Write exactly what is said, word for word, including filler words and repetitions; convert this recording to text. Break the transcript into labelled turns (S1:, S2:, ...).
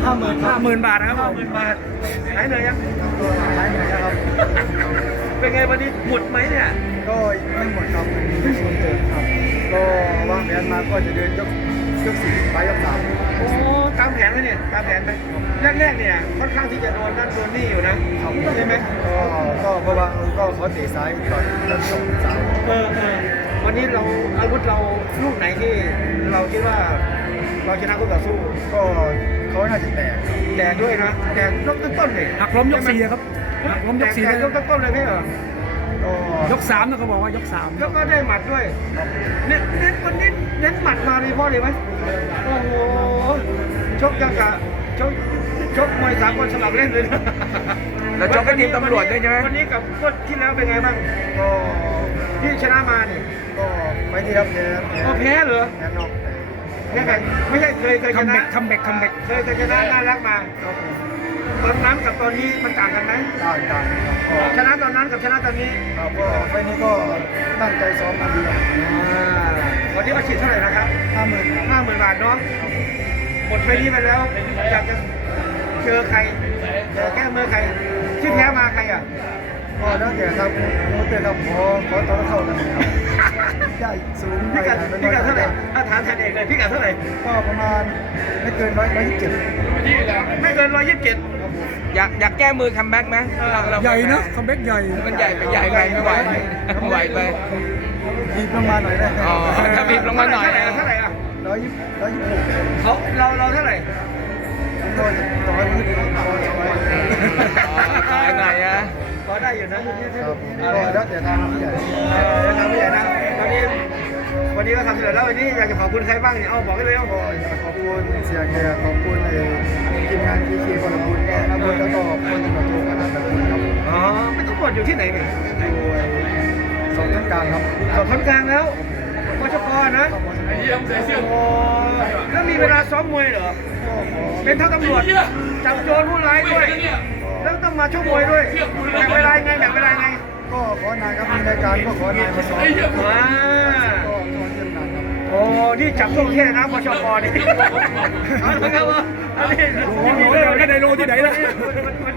S1: ห้าหมื่น
S2: ห้าหมื่นบาทนะครับ
S1: ห้าหมื่นบาทหายเหนื่อยยัง
S3: ใช้ไหนนะครับ
S1: เป็นไงวันนี้หมดไหมเนี่ย
S3: ก็ไม่หมดครับวันนี้ชนเดินครับ ก็วางแผนมาก็จะเดินยกยกสี่ไปยกสาม
S1: โอ้ตามแผนไหมเนี่ยตามแผนไหมแรกๆเนี่ยค่อนข้างที่จะโดนนั่นโดนนี่อยู่นะใช่ไหม
S3: ก็ก็เพราะว่าก็เขาเตะซ้ายก่อนแล้วสองสาม
S1: เออเออวันนี้เราอาวุธเราลูกไหนที่เราคิดว่าเราชนะคู่ต่อสู้
S3: ก็เขาน่าจะแตก
S1: แดกด้วยนะแดกยกต้นๆเลย
S2: หักล้มยกสี่ครับหักล้มยกสี่
S1: แดกยกต้นๆเลยพี่เหรอ
S3: ก็
S2: ยกสามนะเขาบอกว่ายกสาม
S1: แล้วก็ได้หมัดด้วยเน้นเน้นวันนี้เน้นหมัดมาโดยเฉพาะเลยไหมโอ้โหชกยังกะชกชกมวยสากลสลับเล่นเลยนะ
S4: แล้วชกกับทีมตำรวจด้วยใช่ไหม
S1: วันนี้กับพวกที่แล้วเป็นไงบ้าง
S3: ก็
S1: ที่ชนะมาเนี่ย
S3: ก็ไปที่รับแพ้
S1: ก็แพ้เหรอ
S3: แพ้นอก
S1: แพ้ใครไม่ใช่เคยเคยช
S2: คัม
S1: นะ
S2: แบ็กคัมแบ็กคัมแบ็ก
S1: เคยเคยชนะน่ารักมา
S3: ครับผม
S1: ตอนนั้นกับตอนนี้มันต่างกันไหม
S3: ต่างกันครับก็
S1: ชนะตอนนั้นกับชนะตอนนี้
S3: ครับก็ไฟล์นี้ก็ตั้งใจซ้อมมาดี
S1: อ่าวันนี้มาฉีดเท่าไหร่นะครับ
S3: ห้าหมื่น
S1: ห้าหมื่นบาทเนาะหมดไปนี้ไปแล้วอยากจะเจอใครเจอแก้มือใครที่แพ้มาใครอ่ะ
S3: ก็แล้วแต่ครับโมเตอร์ครับขอขอต้อนเข้ากันครับใหญ่สูง
S1: พิกัดพิกัดเท่าไหร่ถ้าถามแทนเองเลยพิกัดเท่าไหร่
S3: ก็ประมาณไม่เกินร้อยร้อยยี่สิบเจ็ด
S1: ไม่เกินร้อยยี่สิบเจ็ด
S4: อยากอยากแก้มือคัมแบ็กไหมเราเรา
S2: ใหญ่นะคัมแบ็กใหญ่
S4: มันใหญ่ไปใหญ่ไปไม่ไหวไม่ไหวไป
S3: บีบลงมาหน่อยได้ไหม
S4: อ๋อถ้าบีบลงมาหน่อยนะ
S1: เท่าไหร่อ่ะ
S3: ร้อยยี่สิบร้อยยี่สิบหก
S1: เขาเราเราเท่าไหร่
S3: ก็ต่อให้มันขึ้นต่อต่อไป
S4: ต่อยหน่อยนะ
S1: พอได้อยู่นะ
S3: ครับก็แล้วแต่ทางผู้ใหญ่
S1: เออทำไม่ใหญ่นะตอนนี้วันนี้ก็ทำเสร็จแล้ววันนี้อยากจะขอบคุณใครบ้างเนี่ยเอาบอกให้เลยเอา
S3: ก็อยากขอบคุณเสียแกขอบคุณไอ้ทีมงานทีเคคนละคุณก็นักบุญแล้วก็คนตำรวจโทคณะแบบคุณครับ
S1: อ๋อไม่ต้องบวชอยู่ที่ไหนเนี่ย
S3: โดยสองท่านกลางครับ
S1: สอบคนกลางแล้วปชกนะโอ้แล้วมีเวลาซ้อมมวยเหรอ เป็นทั้งตำรวจจับโจรผู้ร้ายด้วย แล้วต้องมาชกมวยด้วยแบ่งเวลายังไงแบ่งเวลายังไง
S3: ก็ขอนายครับมีรายการก็ขอนายมาสอนก็ขอ
S1: ว้า
S3: เยี่ยมนานครับ
S1: โอ้นี่จับโจรแค่นะปชกนี่เอาละครับว่าอันนี้
S2: โอ้โหได้โลที่ไหนล่ะ